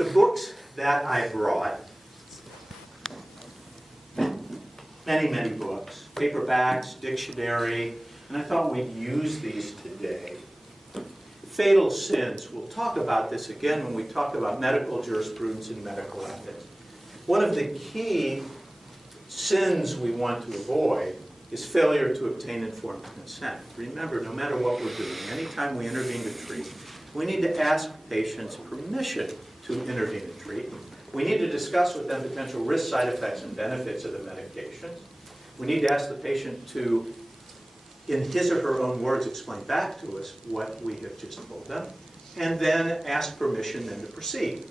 The books that I brought, many books, paperbacks, dictionary, and I thought we'd use these today. Fatal sins. We'll talk about this again when we talk about medical jurisprudence and medical ethics. One of the key sins we want to avoid is failure to obtain informed consent. Remember, no matter what we're doing, anytime we intervene to treat, we need to ask patients permission to intervene and treat. We need to discuss with them potential risk, side effects, and benefits of the medications. We need to ask the patient to, in his or her own words, explain back to us what we have just told them, and then ask permission then to proceed.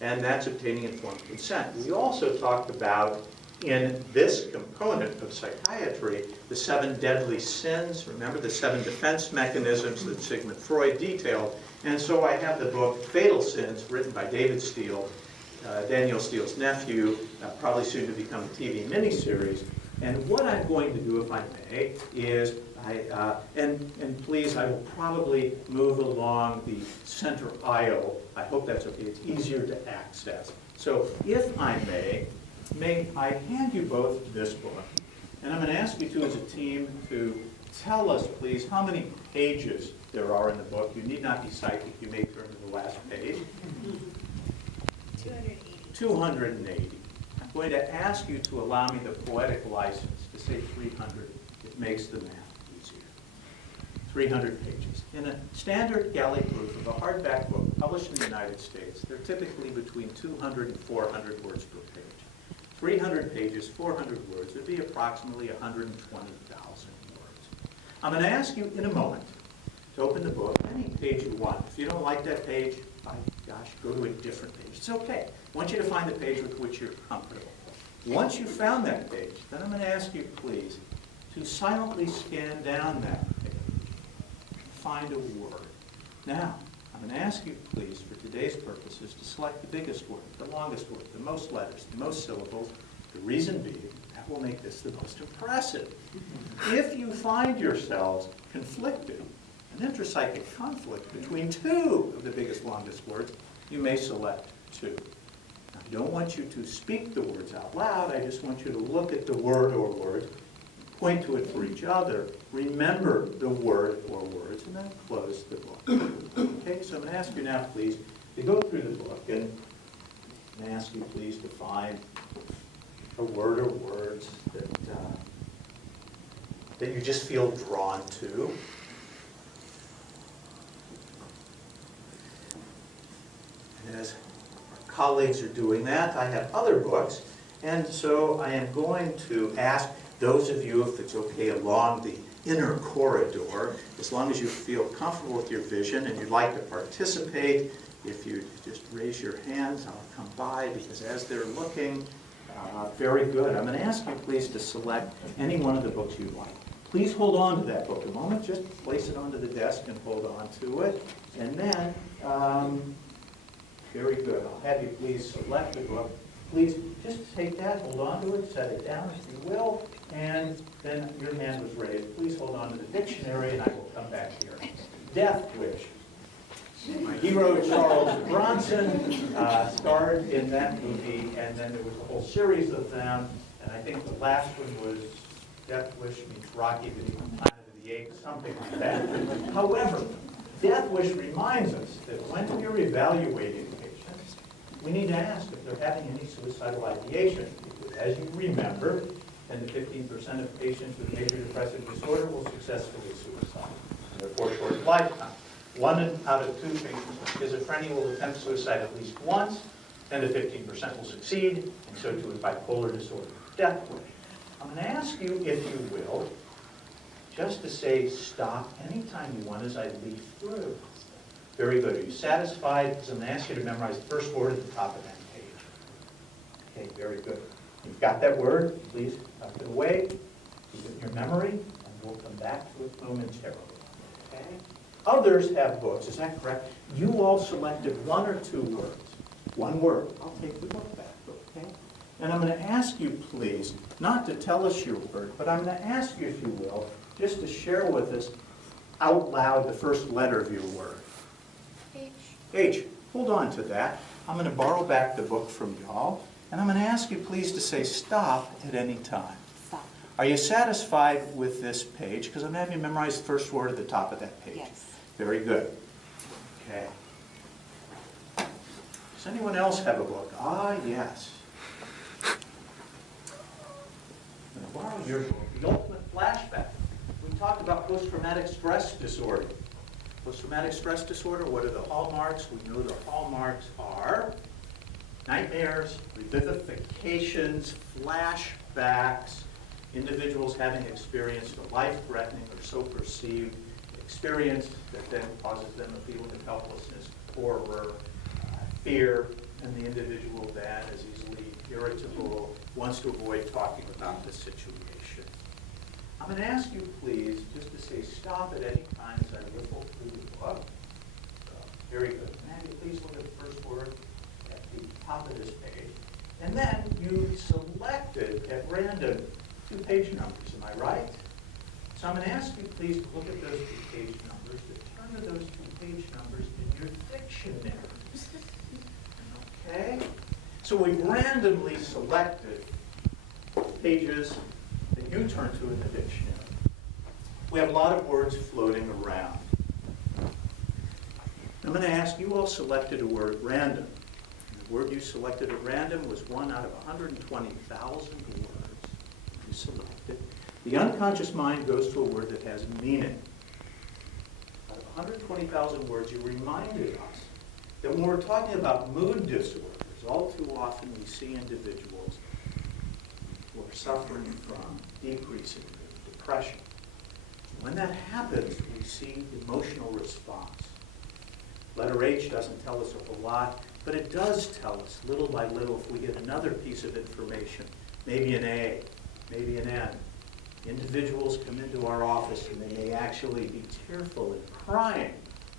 And that's obtaining informed consent. We also talked about, in this component of psychiatry, the 7 deadly sins. Remember the 7 defense mechanisms that Sigmund Freud detailed. And so I have the book Fatal Sins, written by David Steele, Daniel Steele's nephew, probably soon to become a TV miniseries. And what I'm going to do, if I may, is, and please, I will probably move along the center aisle. I hope that's okay. It's easier to access. So if I may I hand you both this book? And I'm going to ask you two as a team to tell us, please, how many pages there are in the book. You need not be psychic. You may turn to the last page. 280. 280. I'm going to ask you to allow me the poetic license to say 300. It makes the math easier. 300 pages. In a standard galley proof of a hardback book published in the United States, they're typically between 200 and 400 words per page. 300 pages, 400 words, would be approximately 120,000 words. I'm going to ask you in a moment to open the book, any page you want. If you don't like that page, by gosh, go to a different page. It's okay. I want you to find the page with which you're comfortable. Once you've found that page, then I'm going to ask you, please, to silently scan down that page and find a word. Now, I'm going to ask you, please, for today's purposes, to select the biggest word, the longest word, the most letters, the most syllables. The reason being, that will make this the most impressive. If you find yourselves conflicted, an intrapsychic conflict between 2 of the biggest, longest words, you may select 2. Now, I don't want you to speak the words out loud. I just want you to look at the word or words, point to it for each other, remember the word or words, and then close the book. Okay, so I'm going to ask you now, please, to go through the book, and I'm going to ask you, please, to find a word or words that you just feel drawn to. And as our colleagues are doing that, I have other books, and so I am going to ask those of you, if it's okay, along the inner corridor, as long as you feel comfortable with your vision and you'd like to participate, if you just raise your hands, I'll come by, because as they're looking, very good. I'm going to ask you, please, to select any one of the books you'd like. Please hold on to that book a moment. Just place it onto the desk and hold on to it. And then, very good. I'll have you please select the book. Please just take that, hold on to it, set it down if you will, and then your hand was raised. Please hold on to the dictionary, and I will come back here. Death Wish. My hero, Charles Bronson, starred in that movie, and then there was a whole series of them, and I think the last one was Death Wish meets Rocky, the Planet of the Apes, something like that. However, Death Wish reminds us that when we're evaluating patients, we need to ask if they're having any suicidal ideation. Because as you remember, 10 to 15% of patients with major depressive disorder will successfully suicide. And therefore, short lifetime. 1 out of 2 patients with schizophrenia will attempt suicide at least once. 10 to 15% will succeed, and so too with bipolar disorder. Death Wish. I'm going to ask you, if you will, just to say stop anytime you want as I leaf through. Very good. Are you satisfied? Because I'm going to ask you to memorize the first word at the top of that page. Okay, very good. You've got that word. Please tuck it away. Keep it in your memory, and we'll come back to it momentarily. Okay? Others have books. Is that correct? You all selected 1 or 2 words. 1 word. I'll take the book back. Okay? And I'm going to ask you, please, not to tell us your word, but I'm going to ask you, if you will, just to share with us out loud the first letter of your word. H. H. Hold on to that. I'm going to borrow back the book from y'all, and I'm going to ask you please to say stop at any time. Stop. Are you satisfied with this page? Because I'm going to have you memorize the first word at the top of that page. Yes. Very good. Okay. Does anyone else have a book? Ah, yes. I'm going to borrow your book, The Ultimate Flashback. We talked about post-traumatic stress disorder. Post-traumatic stress disorder, what are the hallmarks? We know the hallmarks are nightmares, revivifications, flashbacks, individuals having experienced a life-threatening or so perceived experience that then causes them a feeling of helplessness, horror, fear, and the individual then is easily irritable, wants to avoid talking about the situation. I'm going to ask you, please, just to say stop at any time as I riffle through the book. Very good. And have you please look at the first word at the top of this page. And then you selected at random 2 page numbers, am I right? So I'm going to ask you, please, to look at those 2 page numbers, to turn to those 2 page numbers in your dictionary. Okay? So we've randomly selected pages that you turn to in the dictionary. We have a lot of words floating around. I'm going to ask you all selected a word at random. The word you selected at random was one out of 120,000 words you selected. The unconscious mind goes to a word that has meaning. Out of 120,000 words, you reminded us that when we're talking about mood disorders, all too often we see individuals who are suffering from decreasing mood, depression. When that happens, we see emotional response. Letter H doesn't tell us a whole lot, but it does tell us little by little if we get another piece of information, maybe an A, maybe an N. Individuals come into our office and they may actually be tearful and crying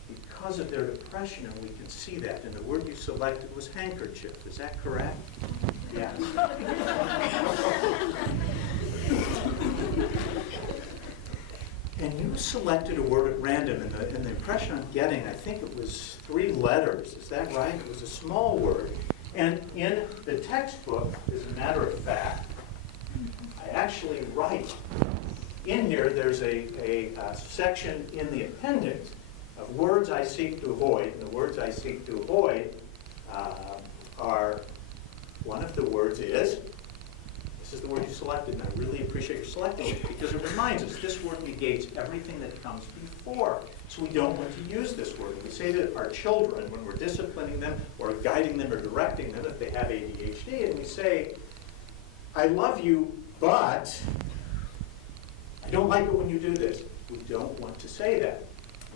because of their depression, and we can see that. And the word you selected was handkerchief. Is that correct? Yes. And you selected a word at random, and the impression I'm getting, I think it was 3 letters. Is that right? It was a small word. And in the textbook, as a matter of fact, I actually write in here, there's a section in the appendix of words I seek to avoid. And the words I seek to avoid are, one of the words is, this is the word you selected, and I really appreciate your selecting it because it reminds us this word negates everything that comes before. So we don't want to use this word. We say to our children when we're disciplining them or guiding them or directing them if they have ADHD, and we say, I love you, but I don't like it when you do this. We don't want to say that.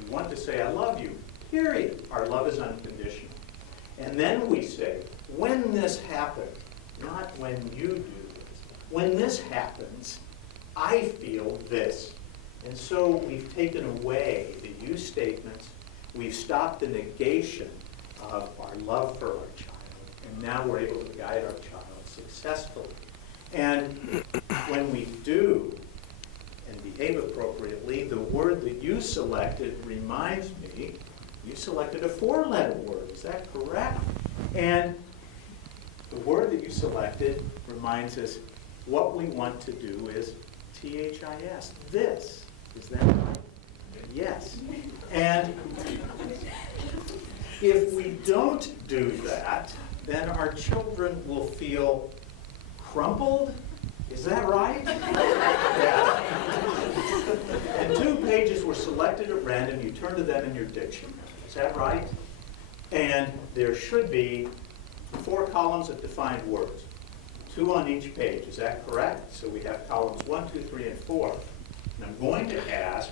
We want to say, I love you, period. Our love is unconditional. And then we say, when this happens, not when you do this, when this happens, I feel this. And so we've taken away the you statements. We've stopped the negation of our love for our child. And now we're able to guide our child successfully. And when we do and behave appropriately, the word that you selected reminds me, you selected a 4-letter word. Is that correct? And the word that you selected reminds us what we want to do is THIS, this. Is that right? Yes. And if we don't do that, then our children will feel crumpled. Is that right? Yeah. And 2 pages were selected at random. You turn to them in your dictionary. Is that right? And there should be 4 columns of defined words, 2 on each page. Is that correct? So we have columns 1, 2, 3, and 4. And I'm going to ask,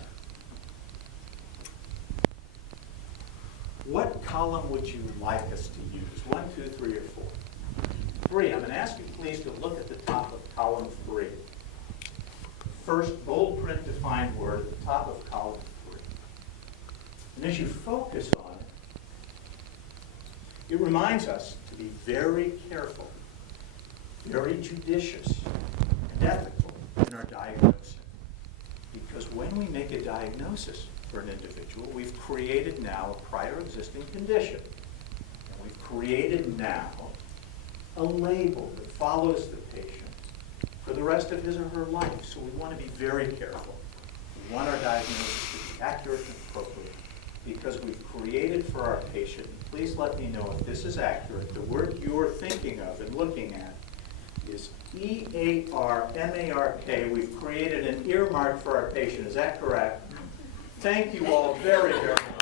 what column would you like us to use? 1, 2, 3, or 4? 3. I'm going to ask you please to look at the top of column 3. First bold print defined word at the top of column 3. And as you focus on it, it reminds us to be very careful, very judicious, and ethical in our diagnosing. Because when we make a diagnosis for an individual, we've created now a prior existing condition. And we've created now a label that follows the patient for the rest of his or her life. So we want to be very careful. We want our diagnosis to be accurate and appropriate because we've created for our patient. Please let me know if this is accurate. The word you're thinking of and looking at is E-A-R-M-A-R-K. We've created an earmark for our patient. Is that correct? Thank you all very, very much.